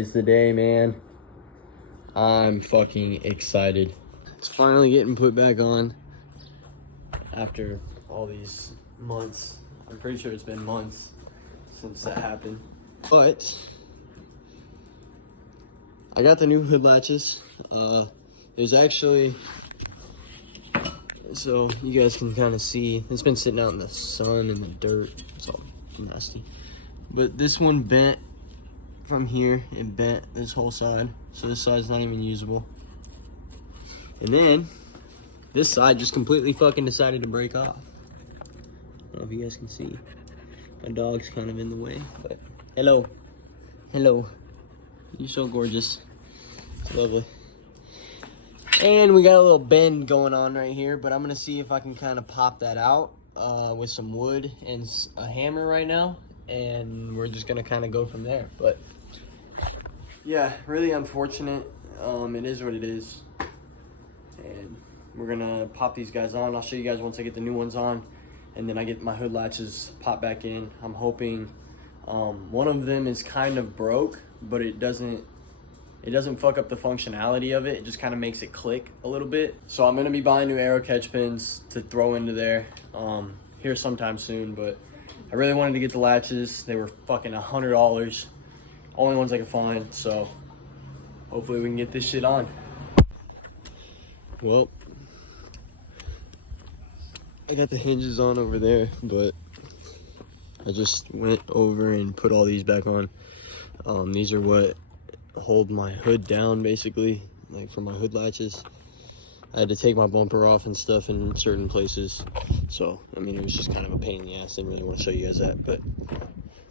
Today's the day, man. I'm fucking excited. It's finally getting put back on after all these months. I'm pretty sure it's been months since that happened. But I got the new hood latches. There's actually, so you guys can kind of see, it's been sitting out in the sun and the dirt. It's all nasty. But this one bent from here, it bent this whole side. So this side's not even usable. And then this side just completely fucking decided to break off. I don't know if you guys can see. My dog's kind of in the way, but hello. Hello. You're so gorgeous. It's lovely. And we got a little bend going on right here, but I'm gonna see if I can kind of pop that out with some wood and a hammer right now. And we're just gonna kind of go from there. But yeah, really unfortunate. It is what it is. And we're gonna pop these guys on. I'll show you guys once I get the new ones on, and then I get my hood latches popped back in. I'm hoping one of them is kind of broke, but it doesn't fuck up the functionality of it. It just kind of makes it click a little bit. So I'm gonna be buying new arrow catch pins to throw into there here sometime soon. But I really wanted to get the latches. They were fucking $100. Only ones I could find. So hopefully we can get this shit on. Well, I got the hinges on over there, but I just went over and put all these back on. These are what hold my hood down, basically, like for my hood latches. I had to take my bumper off and stuff in certain places. So, I mean, it was just kind of a pain in the ass. Didn't really want to show you guys that, but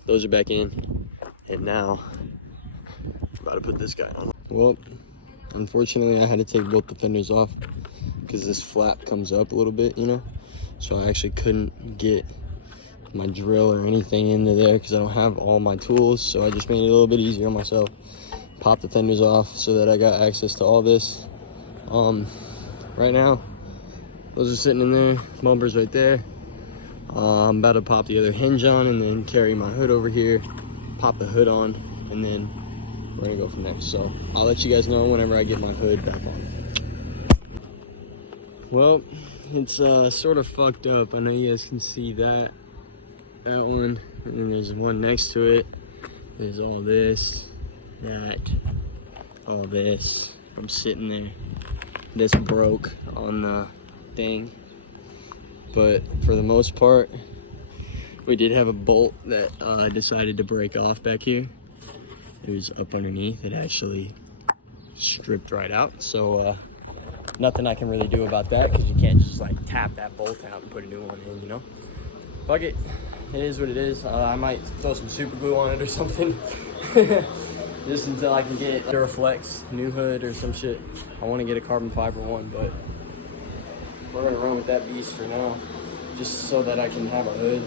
those are back in. And now, I'm about to put this guy on. Well, unfortunately, I had to take both the fenders off because this flap comes up a little bit, you know? So I actually couldn't get my drill or anything into there because I don't have all my tools. So I just made it a little bit easier on myself. Popped the fenders off so that I got access to all this. Right now, those are sitting in there, bumpers right there. I'm about to pop the other hinge on and then carry my hood over here, pop the hood on, and then we're gonna go from there. So I'll let you guys know whenever I get my hood back on. Well, it's sort of fucked up. I know you guys can see that one, and then there's one next to it. There's all this, that, all this. I'm sitting there. This broke on the thing, but for the most part, we did have a bolt that decided to break off back here. It was up underneath. It actually stripped right out. So nothing I can really do about that because you can't just like tap that bolt out and put a new one in, you know? Fuck it. It is what it is. I might throw some super glue on it or something. Just until I can get a Duraflex new hood or some shit. I want to get a carbon fiber one, but we're gonna run with that beast for now, just so that I can have a hood.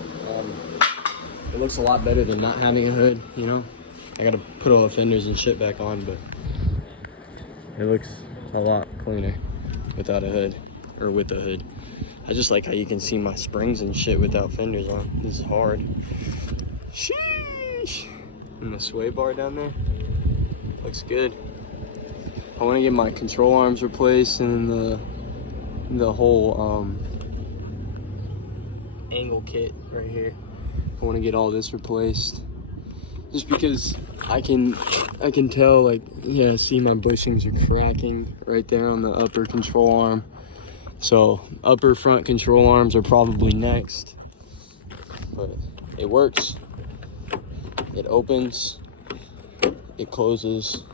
It looks a lot better than not having a hood, you know? I gotta put all the fenders and shit back on, but it looks a lot cleaner without a hood, or with a hood. I just like how you can see my springs and shit without fenders on. This is hard. Sheesh. And the sway bar down there looks good. I want to get my control arms replaced and the whole angle kit right here. I want to get all this replaced just because I can tell, like, yeah, see my bushings are cracking right there on the upper control arm. So upper front control arms are probably next, but it works. It opens, it closes,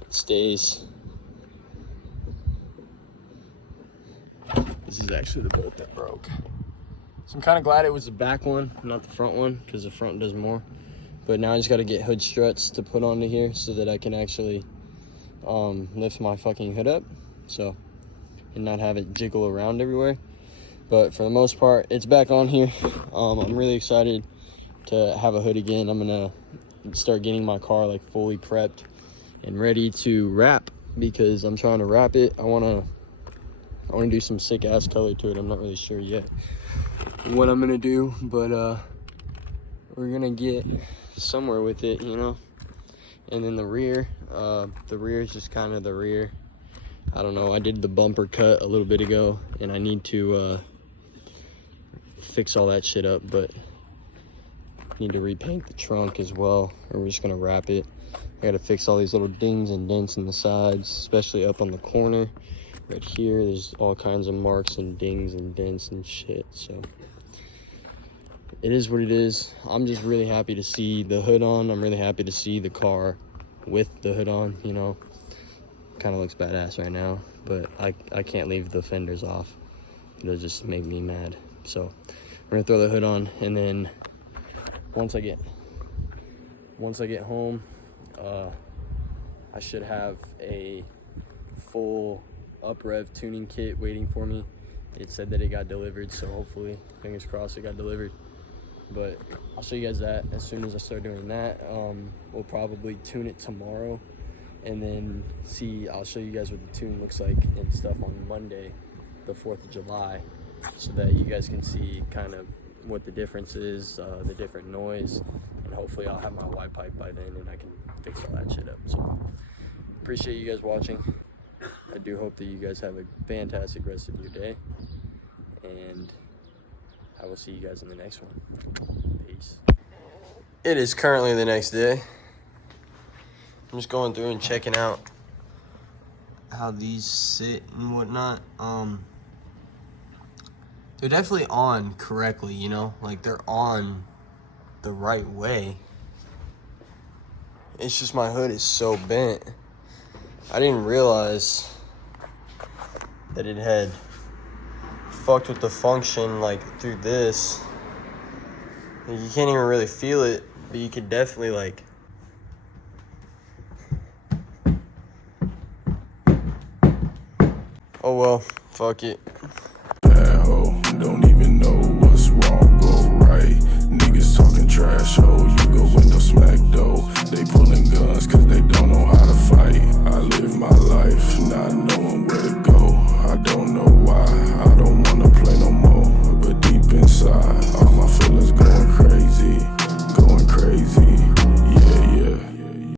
it stays. This is actually the bolt that broke. So I'm kind of glad it was the back one, not the front one, because the front does more. But now I just got to get hood struts to put onto here so that I can actually lift my fucking hood up, so, and not have it jiggle around everywhere. But for the most part, it's back on here. I'm really excited to have a hood again. I'm gonna start getting my car like fully prepped and ready to wrap, because I'm trying to wrap it. I want to do some sick ass color to it. I'm not really sure yet what I'm gonna do, but we're gonna get somewhere with it, you know. And then the rear is just kind of the rear. I don't know, I did the bumper cut a little bit ago, and I need to fix all that shit up, but need to repaint the trunk as well, or we're just gonna wrap it. I gotta fix all these little dings and dents in the sides, especially up on the corner. Right here, there's all kinds of marks and dings and dents and shit, so it is what it is. I'm just really happy to see the hood on. I'm really happy to see the car with the hood on, you know. Kind of looks badass right now, but I can't leave the fenders off. It'll just make me mad. So we're gonna throw the hood on, and then once I get home, I should have a full up rev tuning kit waiting for me. It said that it got delivered, so hopefully, fingers crossed, it got delivered. But I'll show you guys that as soon as I start doing that. We'll probably tune it tomorrow, and then I'll show you guys what the tune looks like and stuff on Monday, the 4th of July, so that you guys can see kind of what the difference is, the different noise, and hopefully I'll have my Y pipe by then and I can fix all that shit up. So appreciate you guys watching. I do hope that you guys have a fantastic rest of your day, and I will see you guys in the next one. Peace. It is currently the next day. I'm just going through and checking out how these sit and whatnot. They're definitely on correctly, you know? Like, they're on the right way. It's just my hood is so bent. I didn't realize that it had fucked with the function, like, through this. Like, you can't even really feel it, but you could definitely, like, oh well, fuck it. Bad hoe, don't even know what's wrong or right. Niggas talking trash, ho, you go window smack though. They pulling guns 'cause